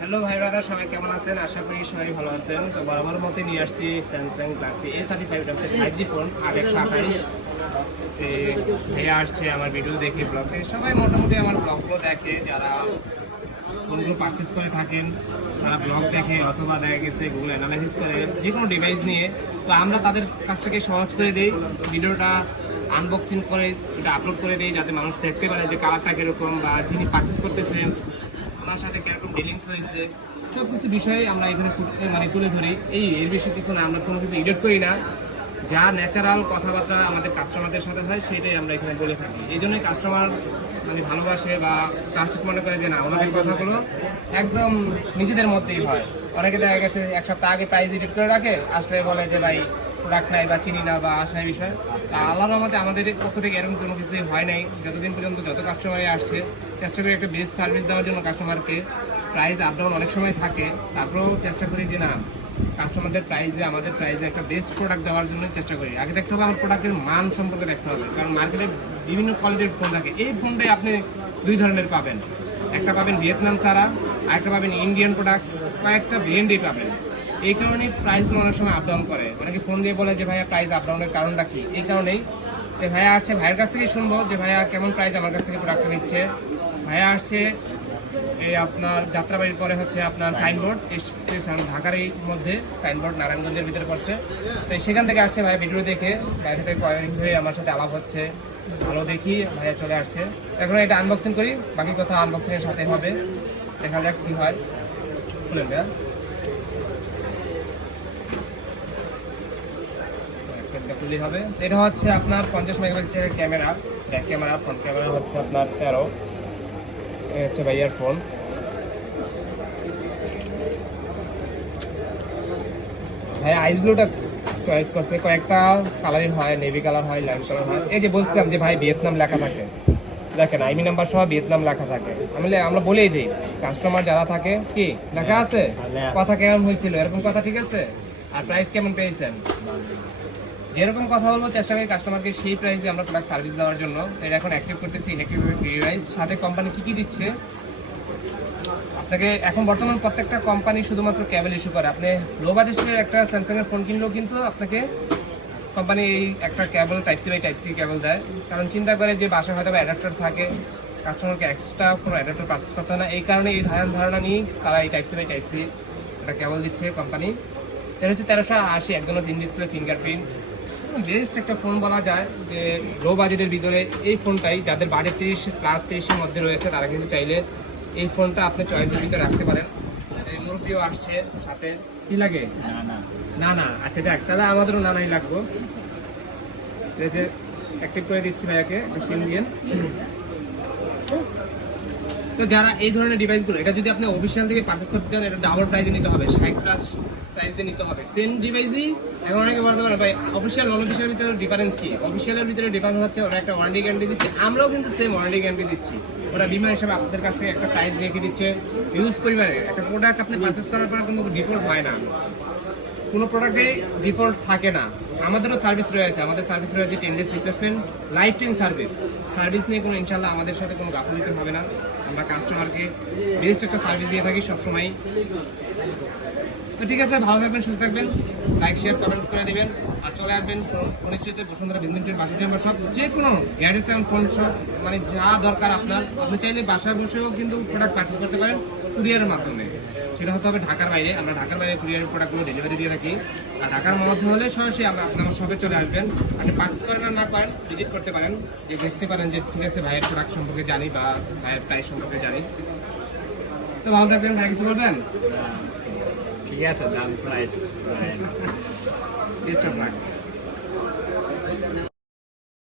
Hello ভাই brother, সবাই কেমন আছেন? আশা করি সবাই ভালো আছেন। তো বরাবর মতে নিয়ে আসছি Samsung Galaxy A thirty five five G phone আট একশো আঠাইশ। ভাইয়া আসছে আমার ভিডিও দেখে ব্লগ সবাই মোটামুটি আমার ব্লগগুলো দেখে, যারা ফোনগুলো পারচেস করে থাকেন, তারা ব্লগ দেখে অথবা দেখা গেছে গুগল অ্যানালাইসিস করে যে কোনো ডিভাইস নিয়ে। তো আমরা তাদের কাছ থেকে সহজ করে দিই, ভিডিওটা আনবক্সিং করে, এটা আপলোড করে দিই, যাতে মানুষ দেখতে পারে যে কালারটা কীরকম বা যিনি পারচেস করতেছেন ওনার সাথে কীরকম ডিলিংস হয়েছে? সব কিছু বিষয়ে আমরা এখানে মানে তুলে ধরি। এই, এর বেশি কিছু না, আমরা কোনো কিছু এডিট করি না। যা ন্যাচারাল কথাবার্তা আমাদের কাস্টমারদের সাথে হয়, সেটাই আমরা এখানে বলে থাকি। এই জন্যই কাস্টমার মানে ভালোবাসে বা ট্রাস্টেড মনে করে যে না, ওনাদের কথাগুলো একদম নিজেদের মধ্যেই হয়। অনেকে দেখা গেছে, এক সপ্তাহ আগে প্রাইস এডিট করে রাখে, আসলে বলে যে, ভাই প্রোডাক্ট নাই বা চিনি না বা আশায় বিষয়। তা আল্লাহর রহমতে আমাদের পক্ষ থেকে এরকম কোনো কিছুই হয় নাই। যতদিন পর্যন্ত যত কাস্টমারই আসছে, চেষ্টা করি একটা বেস্ট সার্ভিস দেওয়ার জন্য কাস্টমারকে প্রাইস আপ ডাউন অনেক সময় থাকে। তারপরেও চেষ্টা করি যে না কাস্টমারদের প্রাইসে আমাদের প্রাইসে একটা বেস্ট প্রোডাক্ট দেওয়ার জন্য চেষ্টা করি। আগে দেখতে হবে আমার প্রোডাক্টের মান সম্পর্কে দেখতে হবে। কারণ মার্কেটে বিভিন্ন কোয়ালিটির ফোন থাকে। এই ফোনটাই আপনি দুই ধরনের পাবেন। একটা পাবেন ভিয়েতনাম সারা আরেকটা পাবেন ইন্ডিয়ান প্রোডাক্ট কয়েকটা ব্র্যান্ডই পাবেন। এই কারণেই প্রাইসগুলো অনেক সময় আপডাউন করে। অনেকে ফোন দিয়ে বলে যে, ভাইয়া প্রাইস আপ ডাউনের কারণটা কি? এই কারণেই যে ভাইয়া আসছে, ভাইয়ের কাছ থেকে শুনব যে, ভাইয়া, কেমন প্রাইস আমার কাছ থেকে প্রোডাক্টটা নিচ্ছে? ভাইয়া আসছে, এই আপনার যাত্রাবাড়ির পরে হচ্ছে আপনার সাইনবোর্ড ঢাকার এই মধ্যে সাইনবোর্ড নারায়ণগঞ্জের ভিতরে পড়ছে। তো সেখান থেকে আসছে ভাইয়া ভিডিও দেখে বাইরে থেকে কয়েকদিন ধরে আমার সাথে আলাপ হচ্ছে, ভালো দেখি, ভাইয়া চলে আসছে। এখন এটা আনবক্সিং করি, বাকি কথা আনবক্সিং এর সাথে হবে। দেখা যাক কি হয়। খুলেন ভাইয়া খুললেই হবে। এটা হচ্ছে আপনার পঞ্চাশ মেগাপিক্সেলের camera. Back camera front camera হচ্ছে আপনার তেরো। হচ্ছে ভাইয়ার ফোন। ভাই আইস ব্লুটা চয়েস করছে। কয়েকটা কালারই হয় নেভি কালার হয় লাইট কালার হয়। এই যে বলছিলাম যে ভাই ভিয়েতনাম লেখা থাকে। দেখেন আইমি নাম্বার সহ ভিয়েতনাম লেখা থাকে। আমি আমরা বলেই দিই কাস্টমার যারা থাকে কি লেখা আছে? কথা কেমন হয়েছিল? এরকম কথা ঠিক আছে? আর প্রাইস কেমন পেয়েছেন? যেরকম কথা বলব, চেষ্টা করি কাস্টমারকে সেই প্রাইসে আমরা প্রোডাক্ট সার্ভিস দেওয়ার জন্য। তো এটা এখন অ্যাক্টিভ করতেছি ইলেকট্রিক ডিভাইস সাথে কোম্পানি কী কী দিচ্ছে? আপনাকে এখন বর্তমান প্রত্যেকটা কোম্পানি শুধুমাত্র ক্যাবেল ইস্যু করে। আপনি লো বাজেটের একটা স্যামসাংয়ের ফোন কিনলেও কিন্তু আপনাকে কোম্পানি এই একটা cable type C by type C cable দেয়। কারণ চিন্তা করে যে বাসায় হয়তো অ্যাডাপ্টার থাকে কাস্টমারকে এক্সট্রা কোনো অ্যাডাপ্টার পারচেস করতে হয় না। এই কারণে এই ধারণ ধারণা নিয়েই তারা এই type C by type C একটা ক্যাবল দিচ্ছে কোম্পানি এটা হচ্ছে তেরোশো আশি একজন ইন ডিসপ্লে ফিঙ্গারপ্রিন্ট বেস্ট একটা ফোন বলা যায় যে লো বাজেটের ভিতরে এই ফোনটাই যাদের বাজেট তিরিশ প্লাস তিরিশের মধ্যে রয়েছে তারা কিন্তু চাইলে এই ফোনটা আপনি চয়েসের ভিতরে রাখতে পারেন। মুরব্বিও আসছে সাথে কি লাগে? না না আচ্ছা যাক তাহলে আমাদেরও নানাই লাগবো। এই যে অ্যাক্টিভ করে দিচ্ছি ভাইয়াকে সিম দিয়ে। তো যারা এই ধরনের ডিভাইসগুলো এটা যদি আপনি অফিসিয়াল থেকে পারচেস করতে চান এটা ডাবল প্রাইসে নিতে হবে ষাট প্লাস প্রাইস দিয়ে নিতে হবে। সেম ডিভাইসই এখন অনেকে বলতে পারে, ভাই অফিসিয়াল নন অফিসিয়াল ভিতরে ডিফারেন্স কি? অফিসিয়ালের ভিতরে ডিফারেন্স হচ্ছে ওরা একটা ওয়ারেন্টি গ্যারান্টি দিচ্ছে। আমরাও কিন্তু সেম ওয়ারেন্টি গ্যারান্টি দিচ্ছি। ওরা বিমা হিসাবে আপনাদের কাছ থেকে একটা প্রাইস রেখে দিচ্ছে। ইউজ পরিমাণে একটা প্রোডাক্ট আপনি পারচেস করার পর কিন্তু ডিফল্ট হয় না। কোনো প্রোডাক্টে ডিফল্ট থাকে না। আমাদেরও সার্ভিস রয়েছে। আমাদের সার্ভিস রয়েছে ten days replacement lifetime service service নিয়ে কোনো ইনশাল্লাহ আমাদের সাথে কোনো গাফিলতি হবে না। আমরা কাস্টমারকে বেস্ট একটা সার্ভিস দিয়ে থাকি সবসময় তো ঠিক আছে, ভালো থাকবেন, সুস্থ থাকবেন। লাইক শেয়ার কমেন্টস করে দেবেন। আর চলে আসবেন ফোনিশ্চিতে বসুন্ধরা বিন্দুটির বাসা নাম্বার সব যে কোনো গ্যারেজ অ্যান্ড ফোন সব মানে যা দরকার আপনার। আপনি চাইলে বাসায় বসেও কিন্তু প্রোডাক্ট পারচেস করতে পারেন কুরিয়ারের মাধ্যমে। সেটা হতে হবে ঢাকার বাইরে। আমরা ঢাকার বাইরে কুরিয়ারের প্রোডাক্টগুলো ডেলিভারি দিয়ে থাকি। আর ঢাকার মধ্যে হলে সরাসরি আপনার শপে চলে আসবেন। আপনি পারচেস করেন আর না করেন ভিজিট করতে পারেন। যে দেখতে পারেন যে, ঠিক আছে, ভাইয়ের প্রোডাক্ট সম্পর্কে জানি বা ভাইয়ের প্রাইস সম্পর্কে জানি। তো ভালো থাকবেন ভাই কিছু বলবেন? ঠিক আছে দাম প্রাইস বেস্ট অফ